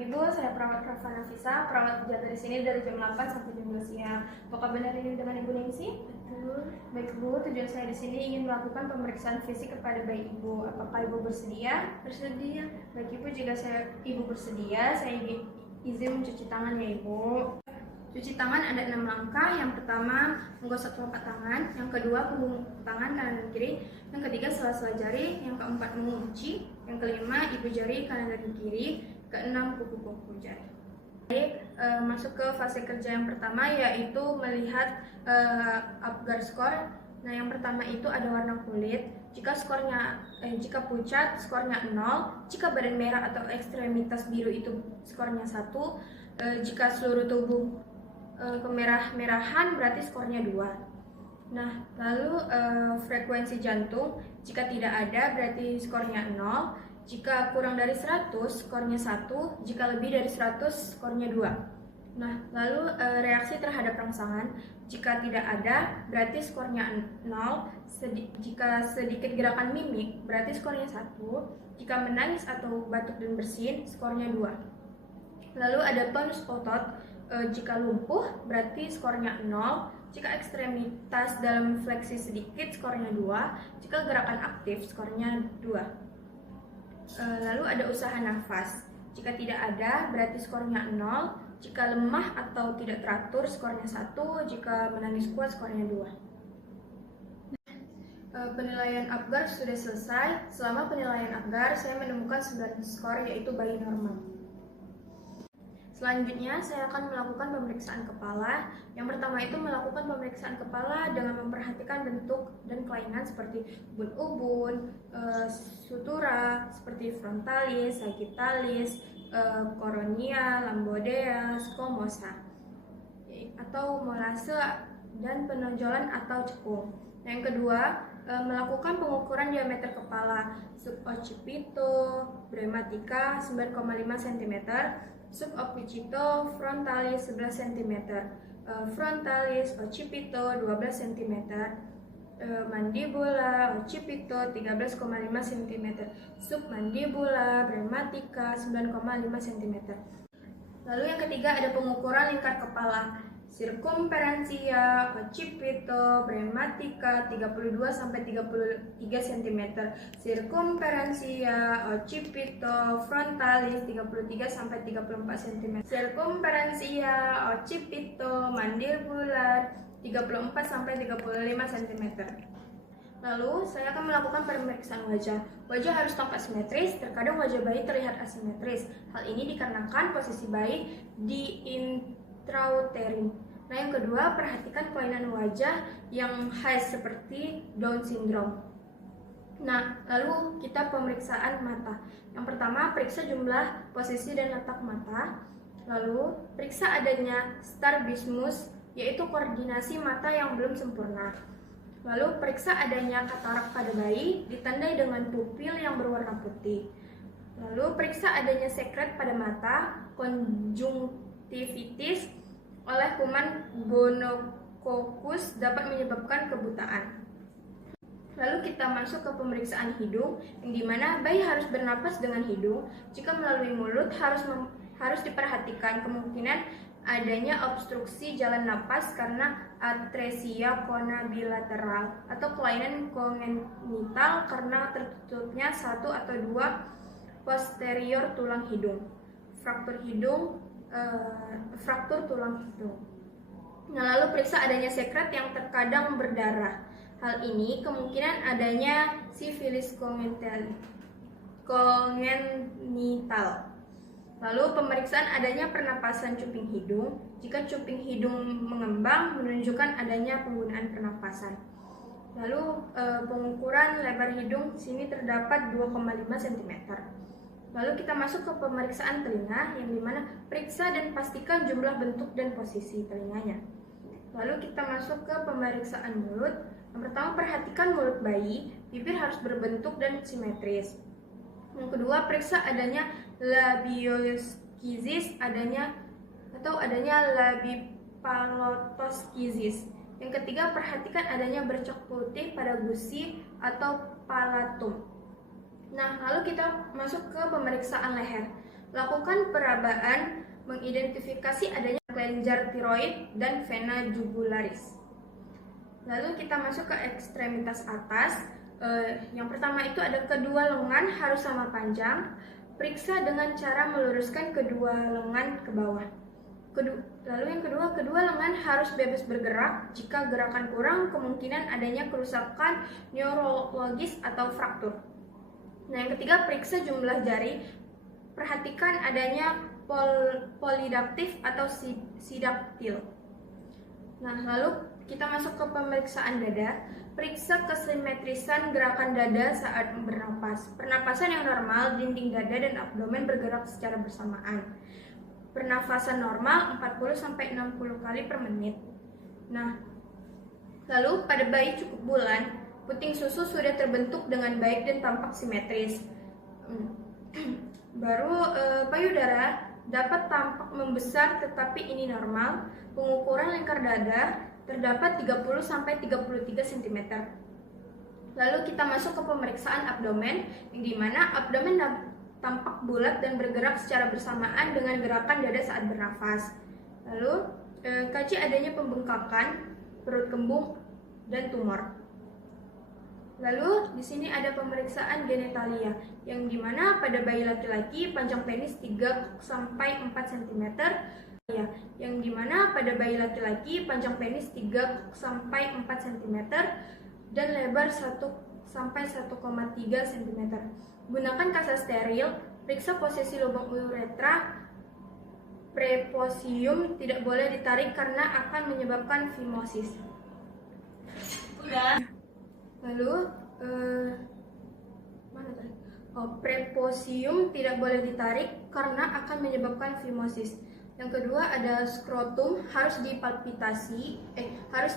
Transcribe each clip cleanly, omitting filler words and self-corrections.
Ibu, saya perawat Rafa Nafisa, perawat jaga di sini dari jam 8 sampai jam 2 siang. Apakah benar ini dengan Ibu Ningsi? Betul. Baik Bu, tujuan saya di sini ingin melakukan pemeriksaan fisik kepada bayi Ibu. Apakah Ibu bersedia? Bersedia. Baik Ibu, jika Ibu bersedia, saya izin mencuci tangan ya Ibu. Cuci tangan ada 6 langkah. Yang pertama, menggosok telapak tangan. Yang kedua, punggung tangan kanan dan kiri. Yang ketiga, sela-sela jari. Yang keempat, mengunci. Yang kelima, ibu jari kanan dan kiri. Keenam, kuku-kuku jari. Baik, masuk ke fase kerja yang pertama, yaitu melihat Apgar score. Nah, yang pertama itu ada warna kulit. Jika pucat, skornya 0. Jika badan merah atau ekstremitas biru itu skornya 1. Jika seluruh tubuh kemerah-merahan berarti skornya 2. Nah, lalu frekuensi jantung, jika tidak ada berarti skornya 0. Jika kurang dari 100, skornya 1. Jika lebih dari 100, skornya 2. Nah, lalu reaksi terhadap rangsangan, jika tidak ada berarti skornya 0. Jika sedikit gerakan mimik berarti skornya 1. Jika menangis atau batuk dan bersin, skornya 2. Lalu ada tonus otot, jika lumpuh berarti skornya 0. Jika ekstremitas dalam fleksi sedikit, skornya 2. Jika gerakan aktif, skornya 2. Lalu ada usaha nafas. Jika tidak ada, berarti skornya 0. Jika lemah atau tidak teratur, skornya 1. Jika menangis kuat, skornya 2. Penilaian Apgar sudah selesai. Selama penilaian Apgar, saya menemukan 9 skor, yaitu bayi normal. Selanjutnya, saya akan melakukan pemeriksaan kepala. Yang pertama itu melakukan pemeriksaan kepala dengan memperhatikan bentuk dan kelainan seperti ubun-ubun, sutura, seperti frontalis, sagittalis, koronia, lambodea, scomosa, atau molase, dan penonjolan atau cekung. Yang kedua, melakukan pengukuran diameter kepala suboccipito, brematica 9,5 cm, suboccipito frontalis 11 cm, frontalis occipito 12 cm, mandibula occipito 13,5 cm, submandibula brematica 9,5 cm. Lalu yang ketiga ada pengukuran lingkar kepala, circumferentia occipito brematica 32-33 cm, circumferentia occipito frontalis 33-34 cm, circumferentia occipito mandibular 34-35 cm. Lalu, saya akan melakukan pemeriksaan wajah. Wajah harus tampak simetris, terkadang wajah bayi terlihat asimetris. Hal ini dikarenakan posisi bayi di intrauterin. Nah, yang kedua, perhatikan kelainan wajah yang khas seperti Down syndrome. Nah, lalu kita pemeriksaan mata. Yang pertama, periksa jumlah, posisi, dan letak mata. Lalu, periksa adanya strabismus, yaitu koordinasi mata yang belum sempurna. Lalu, periksa adanya katarak pada bayi, ditandai dengan pupil yang berwarna putih. Lalu, periksa adanya sekret pada mata, konjungtivitis oleh kuman gonococcus dapat menyebabkan kebutaan. Lalu kita masuk ke pemeriksaan hidung, yang dimana bayi harus bernapas dengan hidung. Jika melalui mulut harus diperhatikan kemungkinan adanya obstruksi jalan napas karena atresia conabilateral atau kelainan kongenital karena tertutupnya 1 atau 2 posterior tulang hidung, fraktur tulang hidung. Nah, lalu periksa adanya sekret yang terkadang berdarah. Hal ini kemungkinan adanya sifilis kongenital. Lalu pemeriksaan adanya pernapasan cuping hidung. Jika cuping hidung mengembang menunjukkan adanya penggunaan pernapasan. Lalu pengukuran lebar hidung di sini terdapat 2,5 cm. Lalu kita masuk ke pemeriksaan telinga, yang dimana periksa dan pastikan jumlah bentuk dan posisi telinganya. Lalu kita masuk ke pemeriksaan mulut. Yang pertama, perhatikan mulut bayi, bibir harus berbentuk dan simetris. Yang kedua, periksa adanya labioskisis, adanya labipalatoskisis. Yang ketiga, perhatikan adanya bercak putih pada gusi atau palatum. Nah, lalu kita masuk ke pemeriksaan leher. Lakukan perabaan mengidentifikasi adanya kelenjar tiroid dan vena jugularis. Lalu kita masuk ke ekstremitas atas. Yang pertama itu ada kedua lengan harus sama panjang. Periksa dengan cara meluruskan kedua lengan ke bawah. Lalu yang kedua lengan harus bebas bergerak. Jika gerakan kurang, kemungkinan adanya kerusakan neurologis atau fraktur. Nah, yang ketiga, periksa jumlah jari. Perhatikan adanya polidaktif atau sidaktil. Nah, lalu kita masuk ke pemeriksaan dada. Periksa kesimetrisan gerakan dada saat bernapas. Pernapasan yang normal, dinding dada dan abdomen bergerak secara bersamaan. Pernafasan normal 40-60 kali per menit. Nah, lalu pada bayi cukup bulan, puting susu sudah terbentuk dengan baik dan tampak simetris. Baru payudara dapat tampak membesar tetapi ini normal. Pengukuran lingkar dada terdapat 30-33 cm. Lalu kita masuk ke pemeriksaan abdomen, yang dimana abdomen tampak bulat dan bergerak secara bersamaan dengan gerakan dada saat bernafas. Lalu kaji adanya pembengkakan, perut kembung, dan tumor. Lalu di sini ada pemeriksaan genitalia, yang dimana pada bayi laki-laki panjang penis 3-4 cm, yang dimana pada bayi laki-laki panjang penis 3-4 cm dan lebar 1-1,3 cm. Gunakan kasa steril. Periksa posisi lubang uretra. Preposium tidak boleh ditarik karena akan menyebabkan fimosis. Lalu preposium tidak boleh ditarik karena akan menyebabkan fimosis. Yang kedua ada skrotum, harus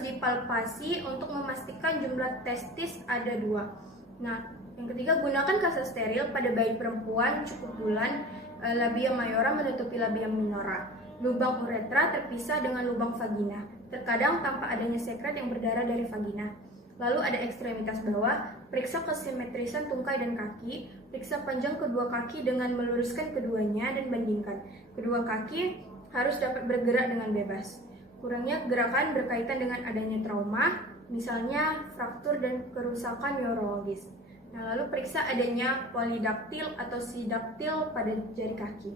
dipalpasi untuk memastikan jumlah testis ada 2. Nah, yang ketiga, gunakan kasa steril pada bayi perempuan cukup bulan. Labia mayora menutupi labia minora. Lubang uretra terpisah dengan lubang vagina. Terkadang tampak adanya sekret yang berdarah dari vagina. Lalu ada ekstremitas bawah. Periksa kesimetrisan tungkai dan kaki. Periksa panjang kedua kaki dengan meluruskan keduanya dan bandingkan. Kedua kaki harus dapat bergerak dengan bebas. Kurangnya gerakan berkaitan dengan adanya trauma, misalnya fraktur dan kerusakan neurologis. Nah, lalu periksa adanya polidaktil atau sidaktil pada jari kaki.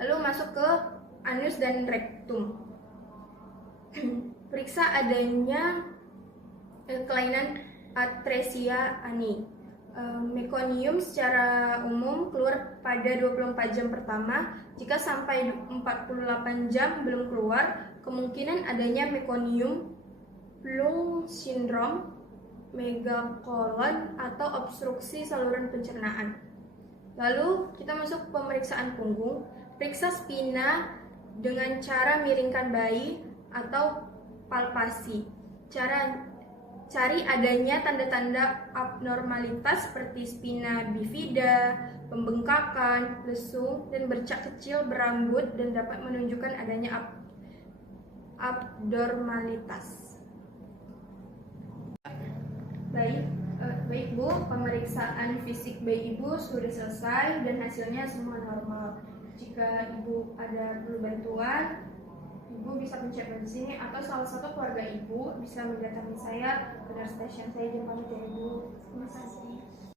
Lalu masuk ke anus dan rektum. Periksa adanya kelainan atresia ani. Mekonium secara umum keluar pada 24 jam pertama. Jika sampai 48 jam belum keluar, kemungkinan adanya mekonium, lung syndrome, megakolon, atau obstruksi saluran pencernaan. Lalu kita masuk pemeriksaan punggung. Periksa spina dengan cara miringkan bayi atau palpasi. Cari adanya tanda-tanda abnormalitas seperti spina bifida, pembengkakan, lesung, dan bercak kecil berambut dan dapat menunjukkan adanya abnormalitas. Baik Bu, pemeriksaan fisik bayi Ibu sudah selesai dan hasilnya semua normal. Jika Ibu perlu bantuan, Ibu bisa mencet di sini atau salah satu keluarga Ibu bisa mendatangi saya ke nurse station saya di pamit ya Ibu. Terima kasih.